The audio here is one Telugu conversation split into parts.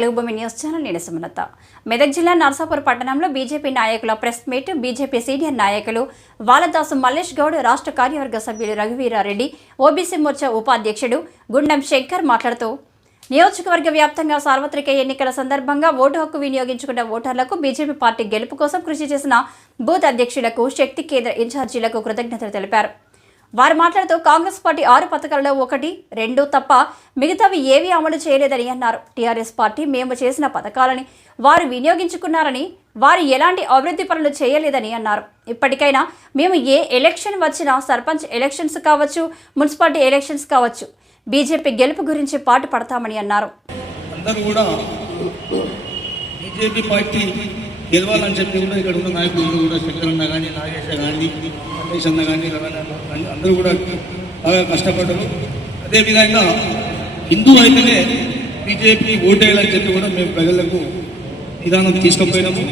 తెలుగు భూమి న్యూస్ ఛానల్ నేను సుమలత. మెదక్ జిల్లా నర్సాపూర్ పట్టణంలో బీజేపీ నాయకుల ప్రెస్ మీట్ బీజేపీ సీనియర్ నాయకులు వాలదాసు మల్లేష్ గౌడ్ రాష్ట్ర కార్యవర్గ సభ్యులు రఘువీరారెడ్డి ఓబీసీ మోర్చా ఉపాధ్యక్షుడు గుండం శంకర్ మాట్లాడుతూ నియోజకవర్గ వ్యాప్తంగా సార్వత్రిక ఎన్నికల సందర్భంగా ఓటు హక్కు వినియోగించుకున్న ఓటర్లకు బీజేపీ పార్టీ గెలుపు కోసం కృషి చేసిన బూత్ అధ్యక్షులకు శక్తి కేంద్ర ఇన్ఛార్జీలకు కృతజ్ఞతలు తెలిపారు. వారు మాట్లాడుతూ కాంగ్రెస్ పార్టీ ఆరు పథకాలలో ఒకటి రెండు తప్ప మిగతావి ఏవీ అమలు చేయలేదని అన్నారు. టీఆర్ఎస్ పార్టీ మేము చేసిన పథకాలని వారు వినియోగించుకున్నారని వారు ఎలాంటి అభివృద్ధి పనులు చేయలేదని అన్నారు. ఇప్పటికైనా మేము ఏ ఎలక్షన్ వచ్చినా సర్పంచ్ ఎలక్షన్స్ కావచ్చు మున్సిపాలిటీ ఎలక్షన్స్ కావచ్చు బీజేపీ గెలుపు గురించి పాటు పడతామని అన్నారు. అందరూ కూడా బీజేపీ పార్టీ గెలవాలని చెప్పి కూడా ఇక్కడ ఉన్న నాయకులు కూడా శంకరన్న కానీ నాగేశ కానీ మహేష్ అన్న కానీ రవణ అందరూ కూడా బాగా కష్టపడ్డారు. అదేవిధంగా హిందూ అయితేనే బీజేపీ ఓటేయాలని చెప్పి కూడా మేము ప్రజలకు విధానం తీసుకుపోయినాము.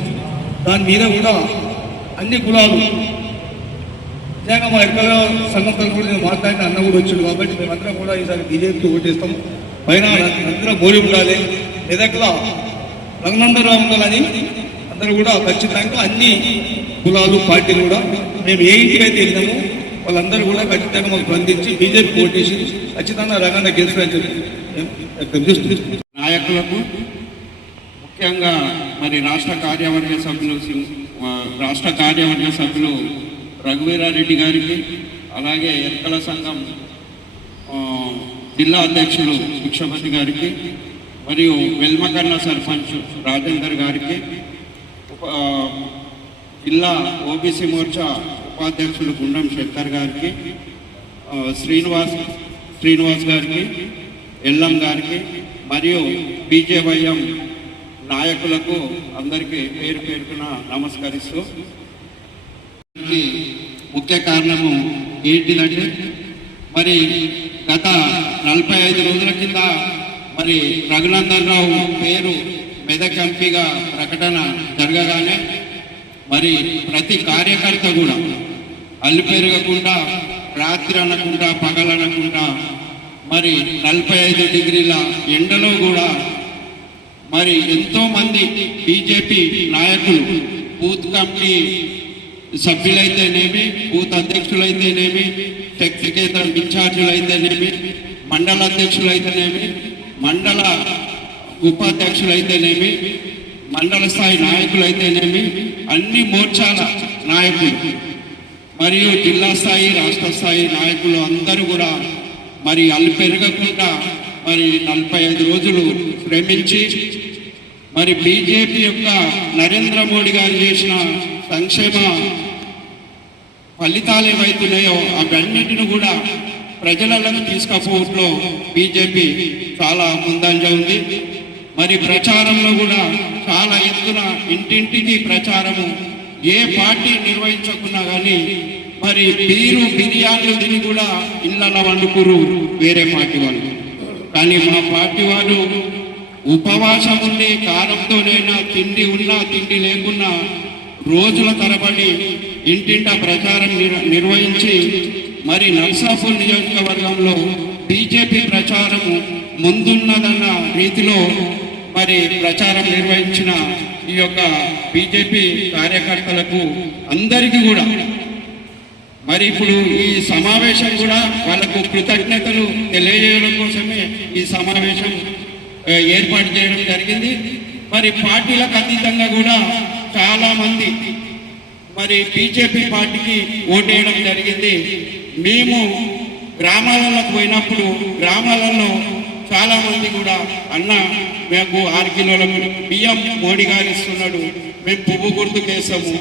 దాని మీద కూడా అన్ని కులాలు నిజంగా మా ఎక్కడ సంఘంతో కూడా నేను మాట్లాడిన అన్న కూడా వచ్చాడు కాబట్టి మేమందరం కూడా ఈసారి బీజేపీకి ఓటేస్తాం. పైన అందరూ మోడీ ఉండాలి. మెదక్లో రఘునందరావు ఉండాలని అందరూ కూడా ఖచ్చితంగా అన్ని కులాలు పార్టీలు కూడా మేము ఏ ఇంటికి అయితే వెళ్ళినామో వాళ్ళందరూ కూడా ఖచ్చితంగా మాకు స్పందించి బీజేపీ ఓటేసి ఖచ్చితంగా రంగంగా గెలుస్తారని చెప్పి నాయకులకు ముఖ్యంగా మరి రాష్ట్ర కార్యవర్గ సభ్యులు రాష్ట్ర కార్యవర్గ సభ్యులు రఘువీరారెడ్డి గారికి అలాగే ఎక్కల సంఘం జిల్లా అధ్యక్షులు భిక్షపతి గారికి మరియు వెల్మకర్ణ సర్పంచ్ రాజేందర్ గారికి జిల్లా ఓబీసీ మోర్చా ఉపాధ్యక్షులు గుండం శంకర్ గారికి శ్రీనివాస్ శ్రీనివాస్ గారికి ఎల్లం గారికి మరియు బీజేవైఎం నాయకులకు అందరికీ పేరు పేరున నమస్కరిస్తూ. ముఖ్య కారణము ఏంటిదంటే మరి గత నలభై ఐదు రోజుల కింద మరి రఘునందన్ రావు పేరు మెదక్ ఎంపీగా ప్రకటన జరగగానే మరి ప్రతి కార్యకర్త కూడా అల్లు పెరగకుండా రాత్రి అనకుండా పగలనకుండా మరి నలభై ఐదు డిగ్రీల ఎండలో కూడా మరి ఎంతోమంది బీజేపీ నాయకులు బూత్ కమిటీ సభ్యులైతేనేమి బూత్ అధ్యక్షులైతేనేమి టెక్నికేతర కేంద్రం ఇన్ఛార్జీలు అయితేనేమి మండల అధ్యక్షులైతేనేమి మండల ఉపాధ్యక్షులైతేనేమి మండల స్థాయి నాయకులు అయితేనేమి అన్ని మోర్చాల నాయకులు మరియు జిల్లా స్థాయి రాష్ట్ర స్థాయి నాయకులు అందరూ కూడా మరి అల్లు పెరగకుండా మరి నలభై ఐదు రోజులు శ్రమించి మరి బీజేపీ యొక్క నరేంద్ర మోడీ గారు చేసిన సంక్షేమ ఫలితాలు ఏవైతున్నాయో అవన్నిటిని కూడా ప్రజలకు తీసుకపోవట్లో బీజేపీ చాలా ముందంజ ఉంది. మరి ప్రచారంలో కూడా చాలా ఎత్తున ఇంటింటికి ప్రచారము. ఏ పార్టీ నిర్వహించకున్నా కానీ మరి బీరు బిర్యానీలు తిని కూడా ఇళ్ళ వండుకురు వేరే పార్టీ వాళ్ళు. కానీ మా పార్టీ వాళ్ళు ఉపవాసం ఉండి కారంతోనైనా తిండి ఉన్నా తిండి లేకున్నా రోజుల తరబడి ఇంటింటా ప్రచారం నిర్వహించి మరి నర్సాపూర్ నియోజకవర్గంలో బీజేపీ ప్రచారము ముందున్నదన్న రీతిలో మరి ప్రచారం నిర్వహించిన ఈ యొక్క బీజేపీ కార్యకర్తలకు అందరికీ కూడా మరి ఇప్పుడు ఈ సమావేశం కూడా వాళ్ళకు కృతజ్ఞతలు తెలియజేయడం కోసమే ఈ సమావేశం ఏర్పాటు చేయడం జరిగింది. మరి పార్టీలకు అతీతంగా కూడా చాలామంది మరి బీజేపీ పార్టీకి ఓటేయడం జరిగింది. మేము గ్రామాలకు పోయినప్పుడు గ్రామాలలో చాలా మంది కూడా అన్న మేము ఆరు కిలోల బియ్యం మోడీ గారు ఇస్తున్నాడు మేము పువ్వు గుర్తుకేసాము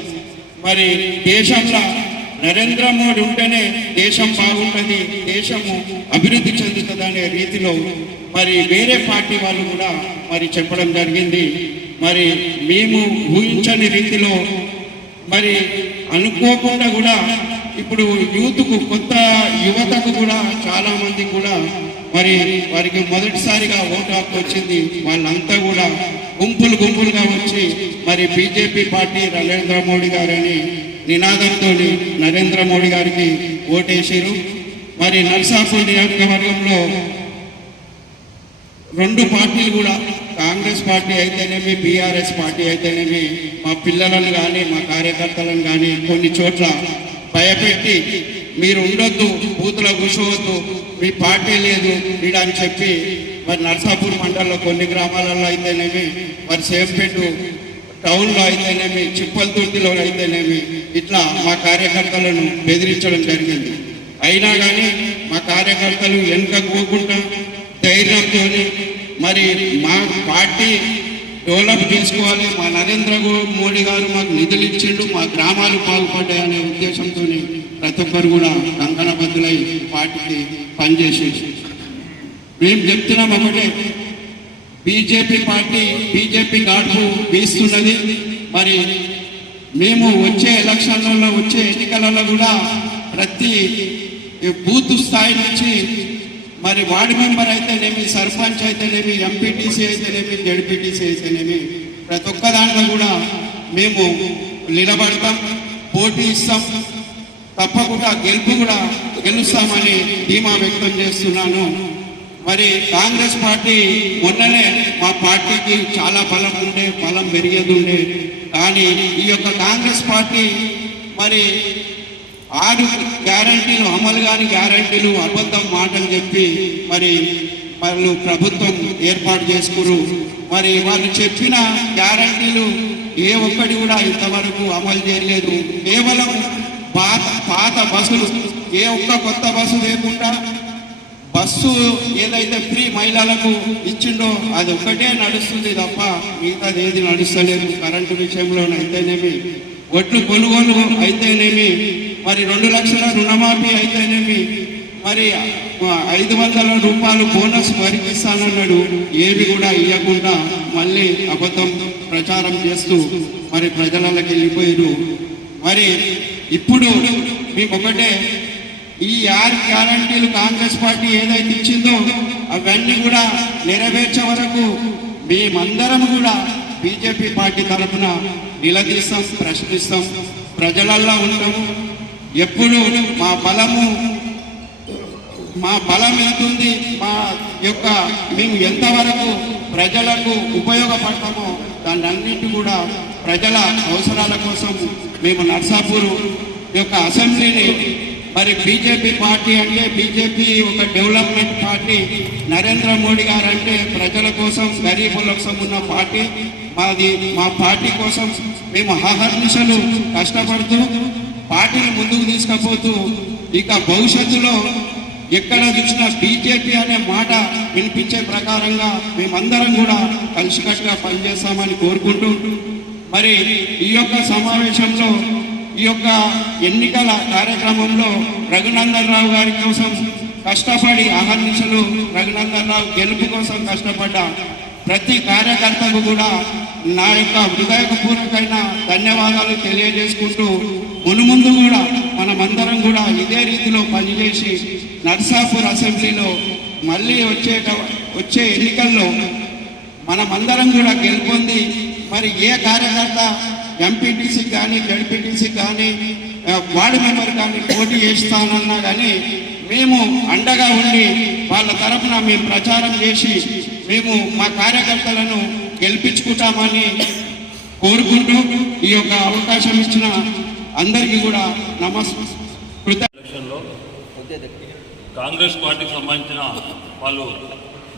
మరి దేశంలో నరేంద్ర మోడీ ఉంటేనే దేశం బాగుంటుంది దేశము అభివృద్ధి చెందుతుంది అనే రీతిలో మరి వేరే పార్టీ వాళ్ళు కూడా మరి చెప్పడం జరిగింది. మరి మేము ఊహించని రీతిలో మరి అనుకోకుండా కూడా ఇప్పుడు యూత్కు కొత్త యువతకు కూడా చాలామంది కూడా మరి వారికి మొదటిసారిగా ఓటు హక్కు వచ్చింది. వాళ్ళంతా కూడా గుంపులు గుంపులుగా వచ్చి మరి బీజేపీ పార్టీ నరేంద్ర మోడీ గారని నినాదంతో నరేంద్ర మోడీ గారికి ఓటేసారు మరి నర్సాపూర్ నియోజకవర్గంలో రెండు పార్టీలు కూడా కాంగ్రెస్ పార్టీ అయితేనేమి బీఆర్ఎస్ పార్టీ అయితేనేమి మా పిల్లలను కానీ మా కార్యకర్తలను కానీ కొన్ని చోట్ల భయపెట్టి మీరు ఉండొద్దు బూతులో కూర్చోవద్దు మీ పార్టీ లేదు ఈడ అని చెప్పి మరి నర్సాపూర్ మండలంలో కొన్ని గ్రామాలలో అయితేనేమి మరి సేఫ్పేట టౌన్లో అయితేనేమి చిప్పలతుర్తిలో అయితేనేమి ఇట్లా మా కార్యకర్తలను బెదిరించడం జరిగింది. అయినా కానీ మా కార్యకర్తలు వెనుక పోకుండా ధైర్యంతో మరి మా పార్టీ డెవలప్ చేసుకోవాలి. మా నరేంద్ర మోడీ గారు మాకు నిధులు ఇచ్చిండు మా గ్రామాలు బాగుపడ్డాయనే ఉద్దేశంతో ప్రతి ఒక్కరు కూడా నాయకులై పార్టీకి పనిచేసేసి. మేము చెప్తున్నాం ఒకటే బీజేపీ పార్టీ బీజేపీ గాడుపు వీస్తున్నది. మరి మేము వచ్చే ఎలక్షన్లలో వచ్చే ఎన్నికలలో కూడా ప్రతి బూత్ స్థాయి నుంచి మరి వార్డు మెంబర్ అయితేనేమి సర్పంచ్ అయితేనేమి ఎంపీటీసీ అయితేనేమి జడ్పీటీసీ అయితేనేమి ప్రతి ఒక్క దాంట్లో కూడా మేము నిలబడతాం పోటీ ఇస్తాం. తప్పకుండా గెలుపు కూడా గెలుస్తామని ధీమా వ్యక్తం చేస్తున్నాను. మరి కాంగ్రెస్ పార్టీ మొన్ననే మా పార్టీకి చాలా బలం ఉండే బలం పెరిగేది ఉండే కానీ ఈ యొక్క కాంగ్రెస్ పార్టీ మరి ఆరు గ్యారంటీలు అమలు కాని గ్యారంటీలు అబద్ధం మాటలు చెప్పి మరి వాళ్ళు ప్రభుత్వం ఏర్పాటు చేసుకురు. మరి వాళ్ళు చెప్పిన గ్యారంటీలు ఏ ఒక్కటి కూడా ఇంతవరకు అమలు చేయలేదు. కేవలం పాత పాత బస్సులు. ఏ ఒక్క కొత్త బస్సు లేకుండా బస్సు ఏదైతే ఫ్రీ మహిళలకు ఇచ్చిండో అది ఒక్కటే నడుస్తుంది తప్ప మిగతాది ఏది నడుస్తలేదు. కరెంటు విషయంలో అయితేనేమి ఒడ్లు కొనుగోలు అయితేనేమి మరి రెండు లక్షల రుణమాఫీ అయితేనేమి మరి ఐదు వందల రూపాయలు బోనస్ మరికి ఇస్తానన్నాడు. ఏవి కూడా ఇవ్వకుండా మళ్ళీ అబద్ధం ప్రచారం చేస్తూ మరి ప్రజలకి వెళ్ళిపోయారు మరి ఇప్పుడు మేము ఒకటే ఈ ఆరు గ్యారంటీలు కాంగ్రెస్ పార్టీ ఏదైతే ఇచ్చిందో అవన్నీ కూడా నెరవేర్చే వరకు మేమందరం కూడా బీజేపీ పార్టీ తరఫున నిలదీస్తాం ప్రశ్నిస్తాం ప్రజలల్లో ఉంటాము ఎప్పుడు మా బలము మా బలం ఎంతుంది మా యొక్క మేము ఎంతవరకు ప్రజలకు ఉపయోగపడతామో దాన్ని అన్నింటి కూడా ప్రజల అవసరాల కోసం మేము నర్సాపూర్ యొక్క అసెంబ్లీని మరి బీజేపీ పార్టీ అంటే బీజేపీ ఒక డెవలప్మెంట్ పార్టీ నరేంద్ర మోడీ గారు అంటే ప్రజల కోసం గరీబుల కోసం ఉన్న పార్టీ. మాది మా పార్టీ కోసం మేము అహర్నిశలు కష్టపడుతూ పార్టీని ముందుకు తీసుకుపోతూ ఇక భవిష్యత్తులో ఎక్కడ చూసినా బీజేపీ అనే మాట వినిపించే ప్రకారంగా మేమందరం కూడా కలిసికట్టుగా పనిచేస్తామని కోరుకుంటూ మరి ఈ యొక్క సమావేశంలో ఈ యొక్క ఎన్నికల కార్యక్రమంలో రఘునందన్ రావు గారి కోసం కష్టపడి అహర్నిశలు రఘునందన్ రావు గెలుపు కోసం కష్టపడ్డ. ప్రతి కార్యకర్తకు కూడా నా యొక్క హృదయపూర్వకమైన ధన్యవాదాలు తెలియజేసుకుంటూ మునుముందు కూడా మనమందరం కూడా ఇదే రీతిలో పనిచేసి నర్సాపూర్ అసెంబ్లీలో మళ్ళీ వచ్చేట వచ్చే ఎన్నికల్లో మనమందరం కూడా గెలుపొంది మరి ఏ కార్యకర్త ఎంపీటీసీ కానీ జడ్పీటీసీ కానీ వార్డ్ వార్డు మెంబర్ కానీ పోటీ చేస్తానన్నా కానీ మేము అండగా ఉండి వాళ్ళ తరఫున మేము ప్రచారం చేసి మేము మా కార్యకర్తలను గెలిపించుకుంటామని కోరుకుంటూ ఈ యొక్క అవకాశం ఇచ్చిన అందరికీ కూడా నమస్ కృత కాంగ్రెస్ పార్టీకి సంబంధించిన వాళ్ళు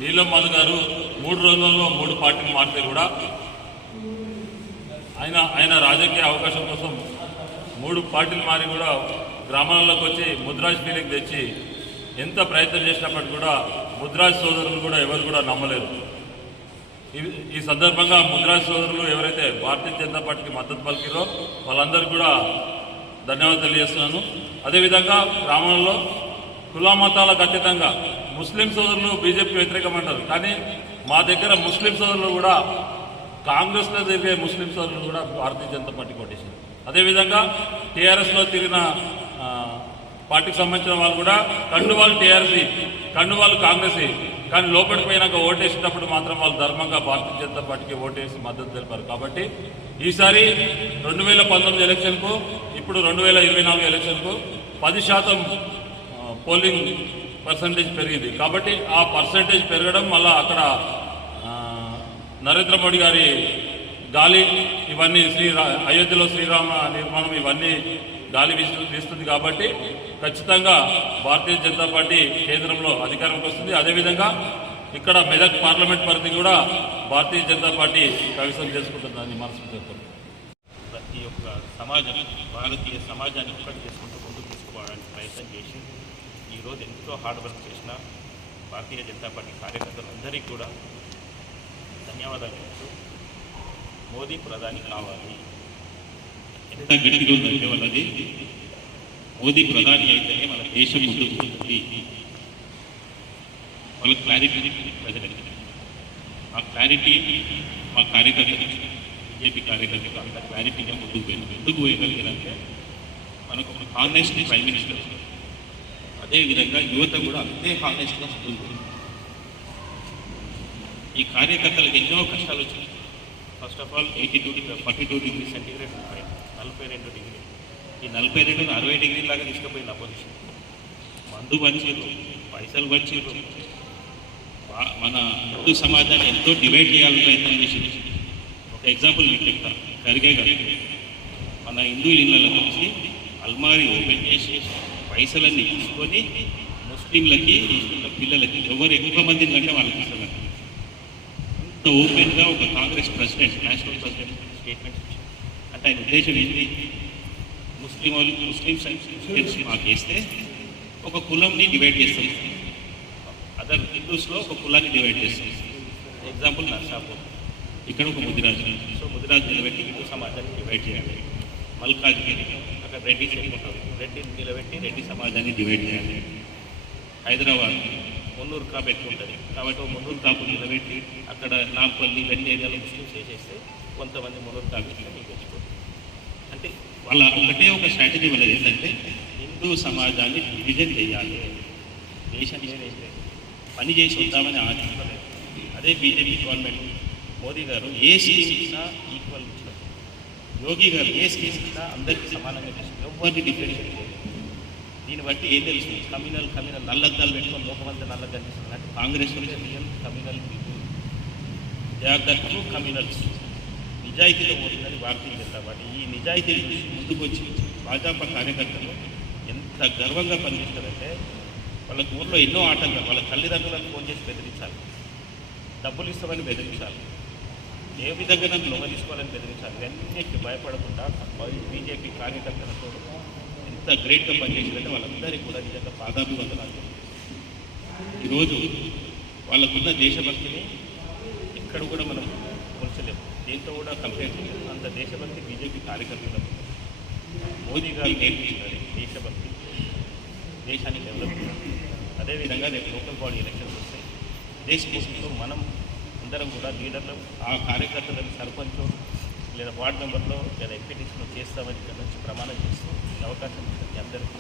నీలం మధు గారు మూడు రోజుల్లో మూడు పార్టీలు మాట్లాడి కూడా ఆయన ఆయన రాజకీయ అవకాశం కోసం మూడు పార్టీలు మారి కూడా గ్రామాల్లోకి వచ్చి ముద్రాజ్ ఫీలింగ్ తెచ్చి ఎంత ప్రయత్నం చేసినప్పటికీ కూడా ముద్రాజ్ సోదరులు కూడా ఎవరు కూడా నమ్మలేరు ఈ- ఈ సందర్భంగా ముద్రాజ్ సోదరులు ఎవరైతే భారతీయ జనతా పార్టీకి మద్దతు పలికిరో వాళ్ళందరికీ కూడా ధన్యవాదాలు తెలియజేస్తున్నాను. అదేవిధంగా గ్రామంలో కులమతాలకు అతీతంగా ముస్లిం సోదరులు బీజేపీ వ్యతిరేకమంటారు కానీ మా దగ్గర ముస్లిం సోదరులు కూడా కాంగ్రెస్లో తిరిగే ముస్లిం సోదరులు కూడా భారతీయ జనతా పార్టీ కొట్టేసింది. అదేవిధంగా టీఆర్ఎస్లో తిరిగిన పార్టీకి సంబంధించిన వాళ్ళు కూడా కండు వాళ్ళు టీఆర్సీ కండు వాళ్ళు కాంగ్రెస్ కానీ లోపలికి పోయినాక ఓటేసేటప్పుడు మాత్రం వాళ్ళు ధర్మంగా భారతీయ జనతా పార్టీకి ఓటేసి మద్దతు తెలిపారు. కాబట్టి ఈసారి రెండు వేల పంతొమ్మిది ఎలక్షన్కు ఇప్పుడు రెండు వేల ఇరవై నాలుగు ఎలక్షన్కు పది శాతం పోలింగ్ పర్సంటేజ్ పెరిగింది. కాబట్టి ఆ పర్సంటేజ్ పెరగడం వల్ల అక్కడ నరేంద్ర మోడీ గారి గాలి ఇవన్నీ శ్రీ అయోధ్యలో శ్రీరామ నిర్మాణం ఇవన్నీ గాలి వీస్తు వీస్తుంది కాబట్టి ఖచ్చితంగా భారతీయ జనతా పార్టీ కేంద్రంలో అధికారంకి వస్తుంది. అదేవిధంగా ఇక్కడ మెదక్ పార్లమెంట్ పరిధి కూడా భారతీయ జనతా పార్టీ కవిసం చేసుకుంటుందని మనసు ప్రతి ఒక్క సమాజం భారతీయ సమాజాన్ని ఒక్కటి చేసుకుంటూ ముందుకు తీసుకోవడానికి ప్రయత్నం చేసి ఈరోజు ఎంతో హార్డ్ వర్క్ చేసిన భారతీయ జనతా పార్టీ కార్యకర్తలందరికీ కూడా ధన్యవాదాలు. చెప్తూ మోదీ ప్రధాని కావాలి ఎంత గట్టిగా ఉందంటే వాళ్ళది మోదీ ప్రధాని అయితేనే మన దేశం ముందుకు పోతుంది వాళ్ళ క్లారిటీ ప్రజలకి. ఆ క్లారిటీ మా కార్యకర్తలు బీజేపీ కార్యకర్తలు అంత క్లారిటీగా ముందుకు పోయింది ఎందుకు పోయగలిగారంటే మనకు ఒక హానెస్ట్ ప్రైమ్ మినిస్టర్ అదేవిధంగా యువత కూడా అంతే హానెస్ట్గా ముందుకు పోయింది ఈ కార్యకర్తలకు ఎన్నో కష్టాలు వచ్చాయి first of all eighty two degree forty two degree centigrade ఉంటాయి నలభై రెండు డిగ్రీ ఈ నలభై రెండు అరవై డిగ్రీ లాగా తీసుకుపోయింది అపోజిషన్ మందు పంచారు పైసలు పంచారు మన హిందూ సమాజాన్ని ఎంతో డివైడ్ చేయాలని ప్రయత్నం చేసింది. ఒక ఎగ్జాంపుల్ మీకు చెప్తాను కరిగే గారు మన హిందూ ఇళ్ళకి వచ్చి అల్మారి ఓపెన్ చేసి పైసలన్నీ తీసుకొని ముస్లింలకి ముస్లింల పిల్లలకి ఎవరు ఎక్కువ మంది కంటే వాళ్ళకి ఇస్తున్నారు ఓపెన్గా ఒక Congress president national president statement అంటే ఆయన ఉద్దేశం ఏంటి? ముస్లిం వాళ్ళు ముస్లిమ్స్ అండ్ క్రిస్టియన్స్ మాకు వేస్తే ఒక కులంని డివైడ్ చేస్తాం. అదర్ హిందూస్లో ఒక కులాన్ని డివైడ్ చేస్తాం. ఎగ్జాంపుల్ నర్సాపూర్. ఇక్కడ ఒక ముదిరాజు సో ముదిరాజు నిలబెట్టి హిందూ సమాజాన్ని డివైడ్ చేయాలి. మల్కాజ్గిరి అక్కడ రెడ్డి చెప్పుకుంటారు రెడ్డిని నిలబెట్టి రెడ్డి సమాజాన్ని డివైడ్ చేయాలి. హైదరాబాద్ మున్నూరు క్రాప్ ఎక్కువ ఉంటుంది కాబట్టి మున్నూరు క్రాప్ నిలబెట్టి అక్కడ నాంపల్లి ఇవన్నీ ఏరియాలో ముస్లిమ్స్ వేసేస్తే కొంతమంది మున్నూరు క్రాప్ ఇట్లా మీకు అంటే వాళ్ళ ఒకటే ఒక స్ట్రాటజీ వాళ్ళది ఏంటంటే హిందూ సమాజాన్ని డివిజన్ చేయాలి. దేశాన్ని పని చేసి వద్దామని ఆశించలేదు. అదే బీజేపీ గవర్నమెంట్ మోదీ గారు ఏ స్కీమ్ ఇచ్చినా ఈక్వల్ ఇచ్చినారు యోగి గారు ఏ స్కీమ్ ఇచ్చినా అందరికీ సమానంగా చేసిన ఎవరిని డిఫరెన్షియేట్ దీన్ని బట్టి ఏం తెలుస్తుంది? కమ్యూనల్ కమ్యూనల్ నల్లద్దాలు పెట్టుకొని లోకమంతా నల్లగా అనిపిస్తుంది అంటే Congress real communal people. They are the true communals నిజాయితీలో పోతుందని భారతీయ జనతా పార్టీ. ఈ నిజాయితీ చూసి ముందుకు వచ్చి భాజపా కార్యకర్తలు ఎంత గర్వంగా పనిచేస్తారంటే వాళ్ళ ఊర్లో ఎన్నో ఆటంకాలు. వాళ్ళ తల్లిదండ్రులను ఫోన్ చేసి బెదిరించాలి. డబ్బులు ఇస్తామని బెదిరించాలి. ఏ విధంగా నన్ను లోన్ తీసుకోవాలని బెదిరించాలి? ఇవన్నిటికి భయపడకుండా బీజేపీ కార్యకర్తలతో ఎంత గ్రేట్గా పనిచేసిందంటే వాళ్ళందరికీ కూడా నిజంగా పాదాభి వందనాలు ఈరోజు వాళ్ళకున్న దేశభక్తిని ఎక్కడ కూడా మనం పోల్చలేము దేంతో కూడా కంపేర్ చేయలేము అంత దేశభక్తి బీజేపీ కార్యకర్తలు మోదీ. గారు నేర్పించాలి దేశభక్తి. దేశాన్ని డెవలప్ అదేవిధంగా రేపు లోకల్ బాడీ ఎలక్షన్స్ వస్తాయి దేశదేశంలో మనం అందరం కూడా లీడర్లు ఆ కార్యకర్తలను సర్పంచ్ లేదా వార్డు మెంబర్లో లేదా ఎంపీటీసీలో చేస్తామని ఇక్కడ నుంచి ప్రమాణం చేస్తూ అవకాశం అందరికీ